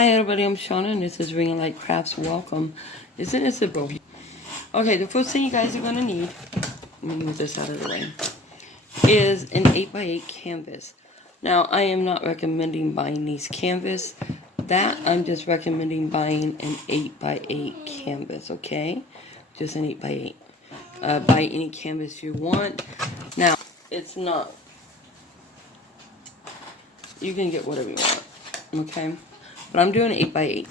Hi everybody, I'm Shauna and this is Ring Light Crafts. Welcome. Isn't it simple? Okay, the first thing you guys are going to need, let me move this out of the way, is an 8x8 canvas. Now, I am not recommending buying these canvas. I'm just recommending buying an 8x8 canvas, okay? Just an 8x8. Buy any canvas you want. Now, it's not. You can get whatever you want, okay? But I'm doing 8x8.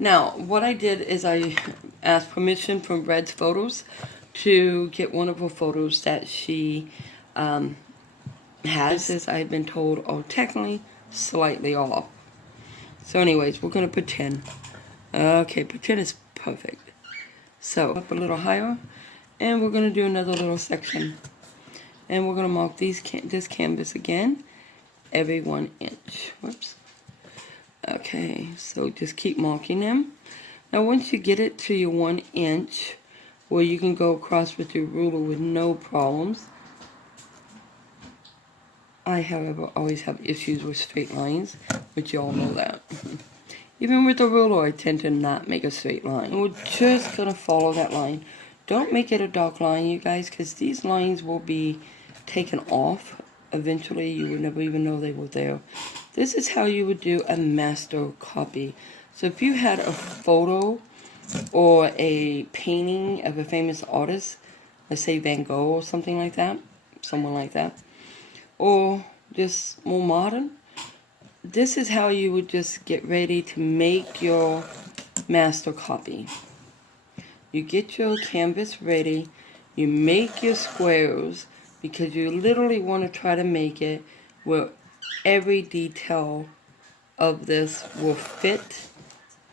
Now, what I did is I asked permission from Red's Photos to get one of her photos that she has. As I had been told, oh, technically, slightly off. So anyways, we're going to pretend. Okay, pretend is perfect. So, up a little higher, and we're going to do another little section. And we're going to mark this canvas again, every 1 inch. Whoops. Okay, so just keep marking them. Now once you get it to your 1 inch, where you can go across with your ruler with no problems. I, however, always have issues with straight lines, but you all know that. Even with the ruler, I tend to not make a straight line. And we're just going to follow that line. Don't make it a dark line, you guys, because these lines will be taken off. Eventually, you would never even know they were there. This is how you would do a master copy. So if you had a photo or a painting of a famous artist, let's say Van Gogh or something like that, someone like that, or just more modern, this is how you would just get ready to make your master copy. You get your canvas ready, you make your squares, because you literally want to try to make it where every detail of this will fit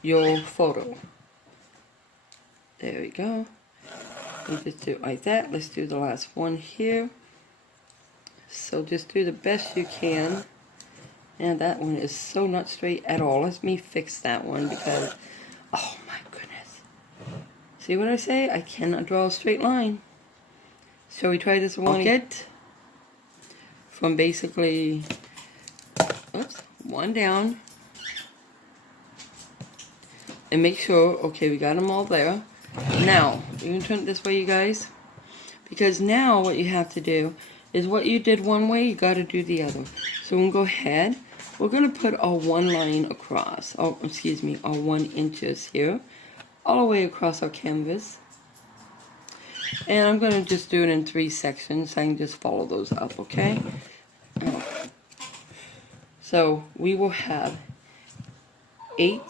your photo. There we go. You just do it like that. Let's do the last one here. So just do the best you can. And that one is so not straight at all. Let me fix that one because, oh my goodness. See what I say? I cannot draw a straight line. So we try this one again. From basically, oops, one down. And make sure, okay, we got them all there. Now, you can turn it this way, you guys. Because now what you have to do is what you did one way, you got to do the other. So we'll go ahead. We're going to put our one line across. Oh, excuse me, our 1 inches here. All the way across our canvas. And I'm going to just do it in 3 sections so I can just follow those up, okay? So we will have 8-inch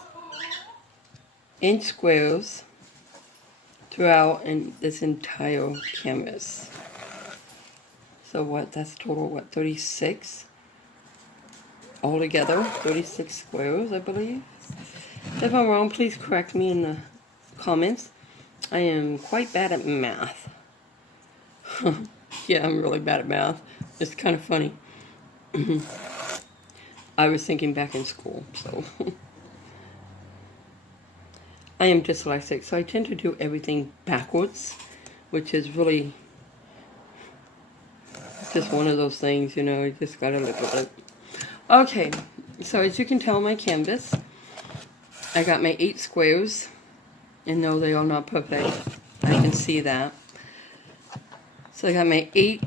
squares throughout this entire canvas. So what, that's total, what, 36? Altogether, 36 squares, I believe. If I'm wrong, please correct me in the comments. I am quite bad at math. Yeah, I'm really bad at math. It's kind of funny. I was thinking back in school, so. I am dyslexic, so I tend to do everything backwards, which is really just one of those things, you know, you just gotta live with it. Okay, so as you can tell on my canvas, I got my 8 squares. And no, they are not perfect. I can see that. So I got my 8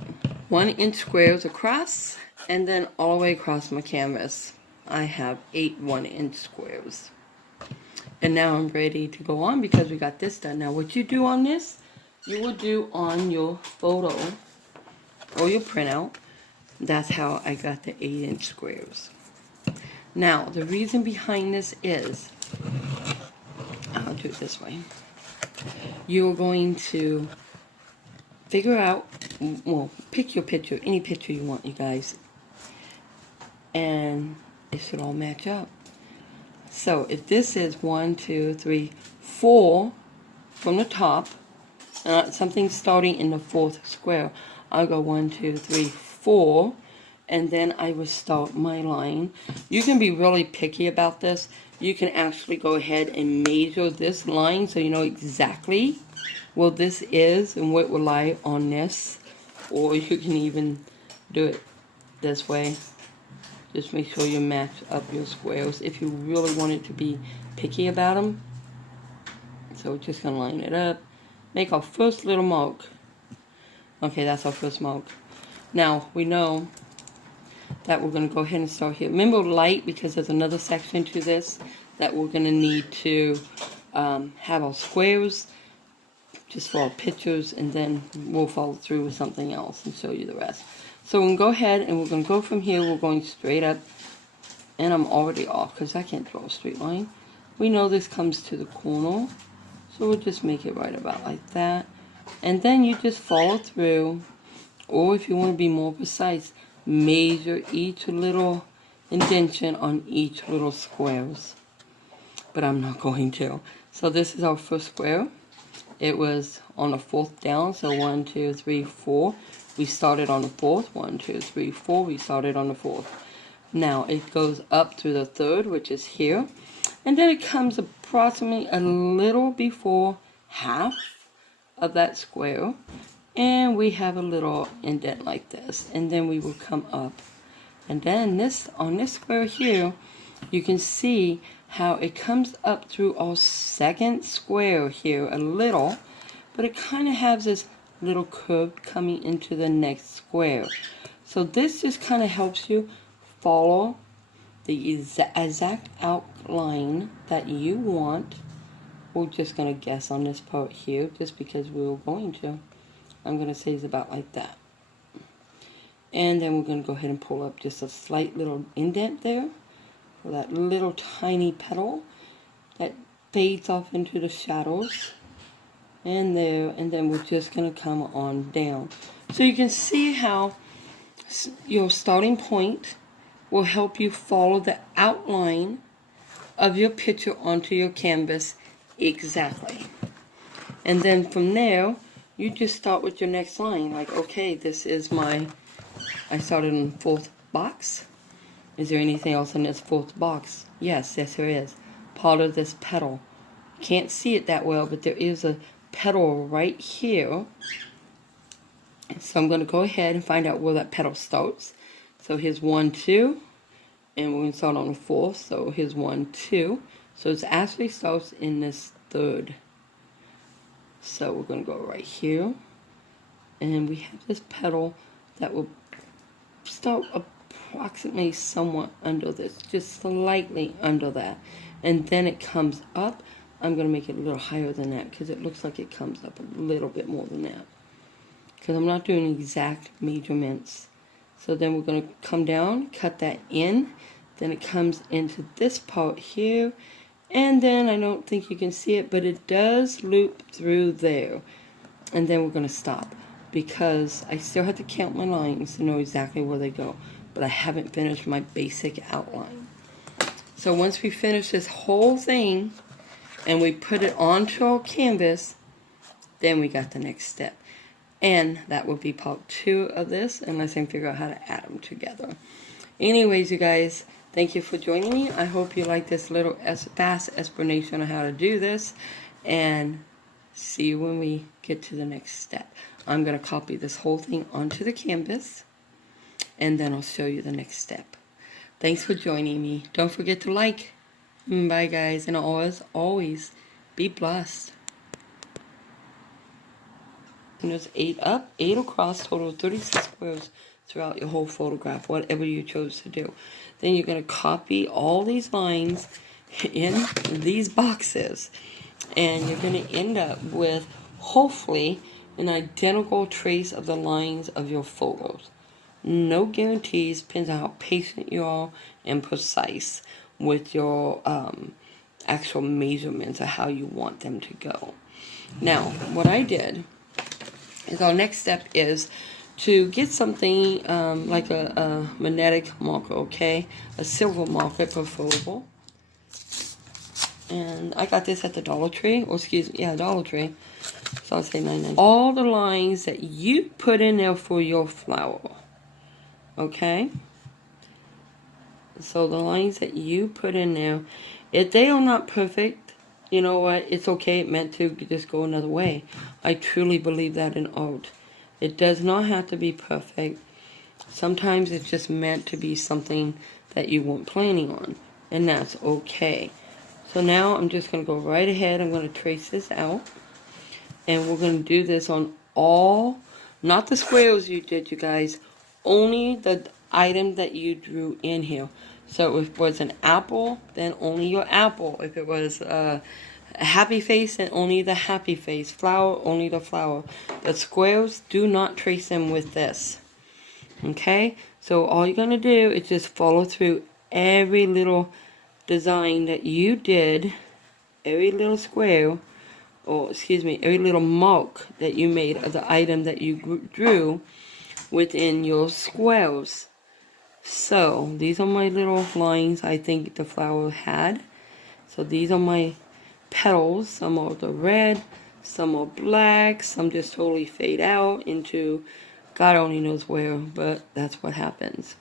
1-inch squares across, and then all the way across my canvas, I have 8 1-inch squares. And now I'm ready to go on because we got this done. Now what you do on this, you will do on your photo or your printout. That's how I got the 8-inch squares. Now the reason behind this is, I'll do it this way. You're going to figure out, well, pick your picture, any picture you want, you guys. And it should all match up. So if this is 1, 2, 3, 4 from the top, something starting in the 4th square, I'll go 1, 2, 3, 4. And then I will start my line. You can be really picky about this. You can actually go ahead and measure this line so you know exactly what this is and what will lie on this. Or you can even do it this way. Just make sure you match up your squares if you really want it to be picky about them. So we're just going to line it up. Make our first little mark. Okay, that's our first mark. Now, we know that we're going to go ahead and start here. Remember light, because there's another section to this that we're going to need to have our squares just for our pictures, and then we'll follow through with something else and show you the rest. So we're going to go ahead and we're going to go from here. We're going straight up, and I'm already off because I can't draw a straight line. We know this comes to the corner, so we'll just make it right about like that. And then you just follow through, or if you want to be more precise, measure each little indentation on each little squares. But I'm not going to. So this is our first square. It was on the fourth down, so 1, 2, 3, 4. We started on the fourth. 1, 2, 3, 4. We started on the fourth. Now it goes up through the third, which is here, and then it comes approximately a little before half of that square, and we have a little indent like this, and then we will come up, and then this on this square here, you can see how it comes up through our second square here a little, but it kind of has this little curve coming into the next square. So this just kind of helps you follow the exact outline that you want. We're just going to guess on this part here just because we were going to. I'm going to say it's about like that. And then we're going to go ahead and pull up just a slight little indent there for that little tiny petal that fades off into the shadows. And there, and then we're just going to come on down. So you can see how your starting point will help you follow the outline of your picture onto your canvas exactly. And then from there, you just start with your next line. Like, okay, this is my, I started in the fourth box. Is there anything else in this fourth box? Yes, there is. Part of this petal. Can't see it that well, but there is a petal right here. So I'm going to go ahead and find out where that petal starts. So here's 1, 2, and we're going to start on the fourth. So here's 1, 2. So it actually starts in this third. So we're going to go right here, and we have this petal that will start approximately somewhat under this, just slightly under that, and then it comes up. I'm going to make it a little higher than that because it looks like it comes up a little bit more than that, because I'm not doing exact measurements. So then we're going to come down, cut that in, then it comes into this part here, and then I don't think you can see it, but it does loop through there. And then we're going to stop, because I still have to count my lines to know exactly where they go, but I haven't finished my basic outline. So once we finish this whole thing and we put it onto our canvas, then we got the next step. And that will be part 2 of this, unless I can figure out how to add them together. Anyways, you guys, thank you for joining me. I hope you like this little fast explanation on how to do this. And see you when we get to the next step. I'm going to copy this whole thing onto the canvas, and then I'll show you the next step. Thanks for joining me. Don't forget to like. Bye, guys. And always be blessed. And there's 8 up, 8 across, total of 36 squares throughout your whole photograph, whatever you chose to do. Then you're going to copy all these lines in these boxes, and you're going to end up with, hopefully, an identical trace of the lines of your photos. No guarantees, depends on how patient you are and precise with your actual measurements of how you want them to go. Now, what I did is our next step is to get something like a magnetic marker, okay? A silver marker, preferable. And I got this at the Dollar Tree, or excuse me, yeah, Dollar Tree. So I'll say 9.9. All the lines that you put in there for your flower, okay? So the lines that you put in there, if they are not perfect, you know what, it's okay, it meant to just go another way. I truly believe that in art. It does not have to be perfect. Sometimes it's just meant to be something that you weren't planning on, and that's okay. So now I'm just going to go right ahead. I'm going to trace this out, and we're going to do this on all, not the squares you did, you guys, only the item that you drew in here. So if it was an apple, then only your apple. If it was a happy face, then only the happy face. Flower, only the flower. The squares, do not trace them with this. Okay? So all you're going to do is just follow through every little design that you did, every little square, or excuse me, every little mark that you made of the item that you drew within your squares. So these are my little lines I think the flower had. So these are my petals. Some are the red, some are black, some just totally fade out into God only knows where, but that's what happens.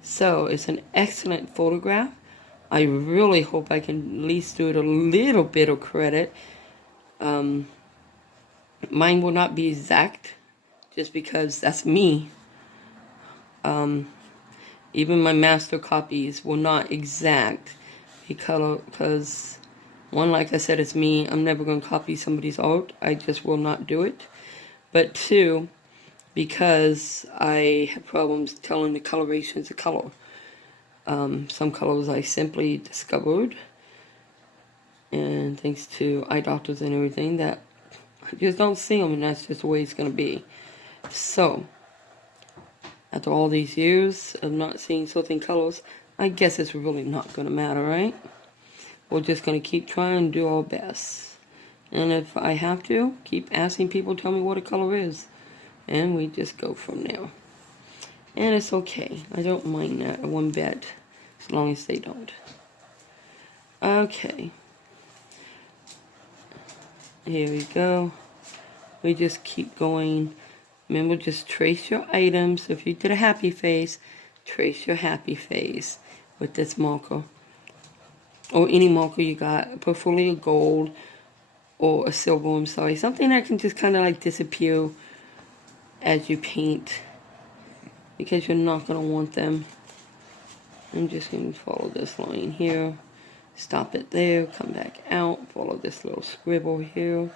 So it's an excellent photograph. I really hope I can at least do it a little bit of credit. Mine will not be exact, just because that's me. Even my master copies will not exact, because one, like I said, it's me. I'm never going to copy somebody's art. I just will not do it. But two, because I have problems telling the colorations of color. Some colors I simply discovered, and thanks to eye doctors and everything, that I just don't see them, and that's just the way it's going to be. So, after all these years of not seeing certain colors, I guess it's really not going to matter, right? We're just going to keep trying and do our best. And if I have to, keep asking people to tell me what a color is. And we just go from there. And it's okay. I don't mind that one bit, as long as they don't. Okay. Here we go. We just keep going. Remember, just trace your items. If you did a happy face, trace your happy face with this marker. Or any marker you got. Preferably a gold or a silver, I'm sorry. Something that can just kind of like disappear as you paint, because you're not going to want them. I'm just going to follow this line here, stop it there, come back out, follow this little scribble here,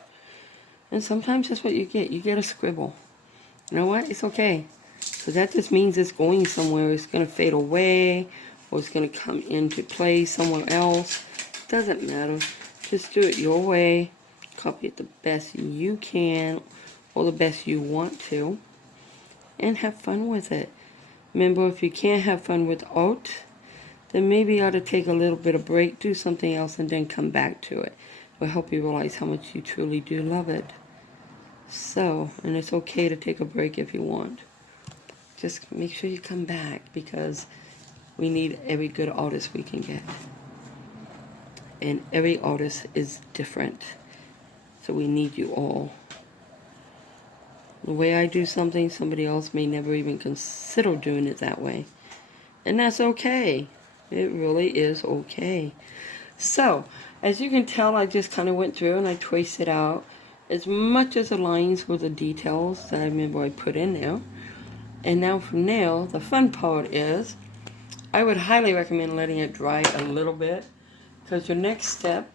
and sometimes that's what you get a scribble. You know what, it's okay, because that just means it's going somewhere. It's going to fade away, or it's going to come into play somewhere else. Doesn't matter, just do it your way, copy it the best you can, or the best you want to, and have fun with it. Remember, if you can't have fun with art, then maybe you ought to take a little bit of break, do something else, and then come back to it. It will help you realize how much you truly do love it. So, and it's okay to take a break if you want. Just make sure you come back, because we need every good artist we can get. And every artist is different. So we need you all. The way I do something, somebody else may never even consider doing it that way. And that's okay. It really is okay. So, as you can tell, I just kind of went through and I traced it out as much as the lines were the details that I remember I put in there. And now from there, the fun part is, I would highly recommend letting it dry a little bit, because your next step,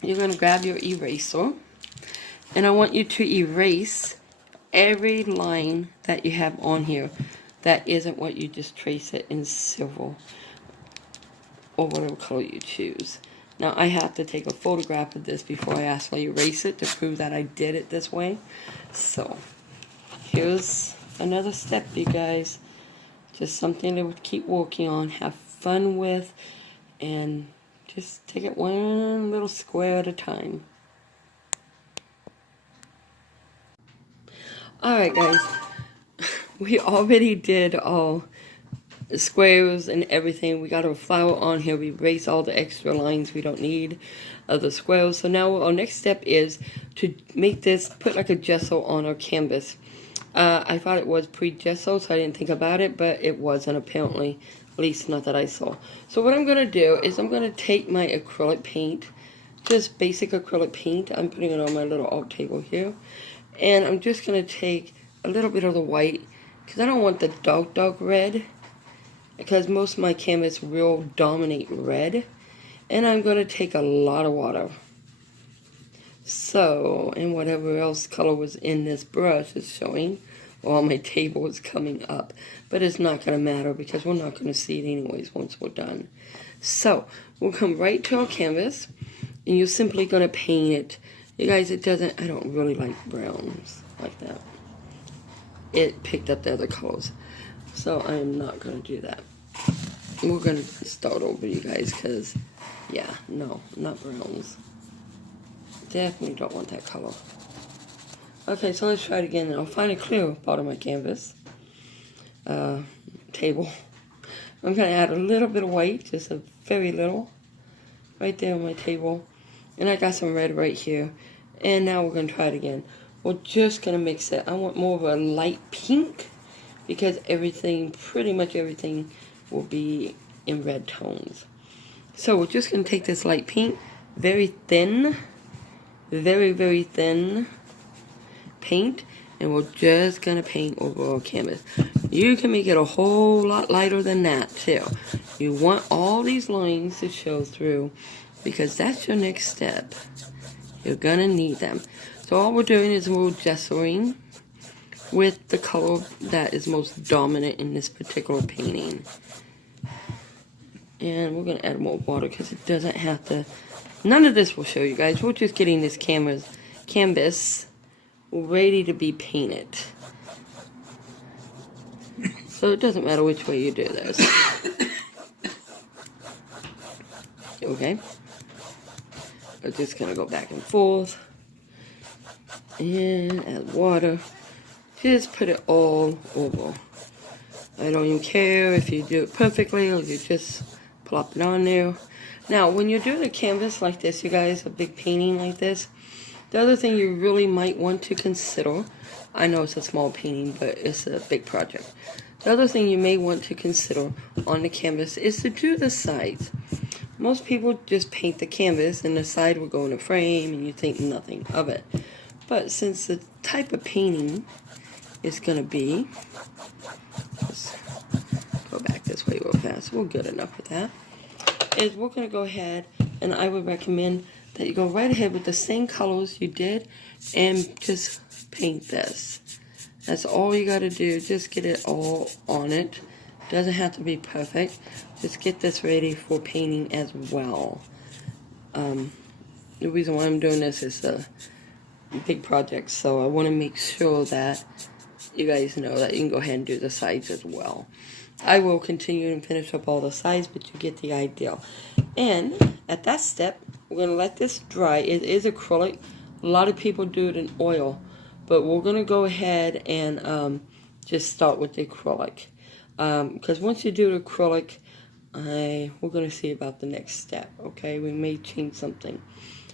you're going to grab your eraser, and I want you to erase every line that you have on here that isn't what you just trace it in silver or whatever color you choose. Now I have to take a photograph of this before I actually erase it to prove that I did it this way. So here's another step, you guys. Just something to keep working on, have fun with, and just take it one little square at a time. Alright guys, we already did all the squares and everything. We got our flower on here. We erased all the extra lines we don't need of the squares. So now our next step is to make this, put like a gesso on our canvas. I thought it was pre-gesso, so I didn't think about it, but it wasn't apparently, at least not that I saw. So what I'm going to do is I'm going to take my acrylic paint, just basic acrylic paint. I'm putting it on my little art table here. And I'm just going to take a little bit of the white, because I don't want the dark red. because most of my canvas will dominate red, and I'm going to take a lot of water. So, and whatever else color was in this brush is showing while my table is coming up. But it's not going to matter because we're not going to see it anyways once we're done. So, we'll come right to our canvas, and you're simply going to paint it. You guys, I don't really like browns like that. It picked up the other colors. So, I am not going to do that. We're going to start over, you guys, because, yeah, no, not browns. Definitely don't want that color. Okay, so let's try it again. I'll find a clear part of my canvas table. I'm going to add a little bit of white, just a very little, right there on my table. And I got some red right here. And now we're going to try it again. We're just going to mix it. I want more of a light pink because pretty much everything will be in red tones. So we're just going to take this light pink, very thin, very, very thin paint, and we're just going to paint over our canvas. You can make it a whole lot lighter than that too. You want all these lines to show through because that's your next step. You're going to need them. So all we're doing is we're gessoing with the color that is most dominant in this particular painting. And we're going to add more water because it doesn't have to. None of this will show you guys. We're just getting this canvas ready to be painted. So it doesn't matter which way you do this. Okay. We're just going to go back and forth. And add water. Just put it all over. I don't even care if you do it perfectly or you just plop it on there. Now, when you're doing a canvas like this, you guys, a big painting like this, the other thing you really might want to consider, I know it's a small painting, but it's a big project. The other thing you may want to consider on the canvas is to do the sides. Most people just paint the canvas and the side will go in a frame and you think nothing of it. But since the type of painting is going to be, let's go back this way real fast, we're good enough with that, is we're going to go ahead and I would recommend that you go right ahead with the same colors you did and just paint this. That's all you got to do. Just get it all on it. Doesn't have to be perfect. Just get this ready for painting as well. The reason why I'm doing this is a big project, so I want to make sure that you guys know that you can go ahead and do the sides as well. I will continue and finish up all the sides, but you get the idea. And at that step, we're going to let this dry. It is acrylic. A lot of people do it in oil, but we're going to go ahead and just start with the acrylic. Because once you do the acrylic, we're going to see about the next step, okay? We may change something.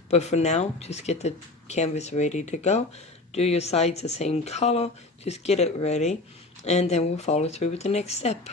But for now, just get the canvas ready to go. Do your sides the same color. Just get it ready. And then we'll follow through with the next step.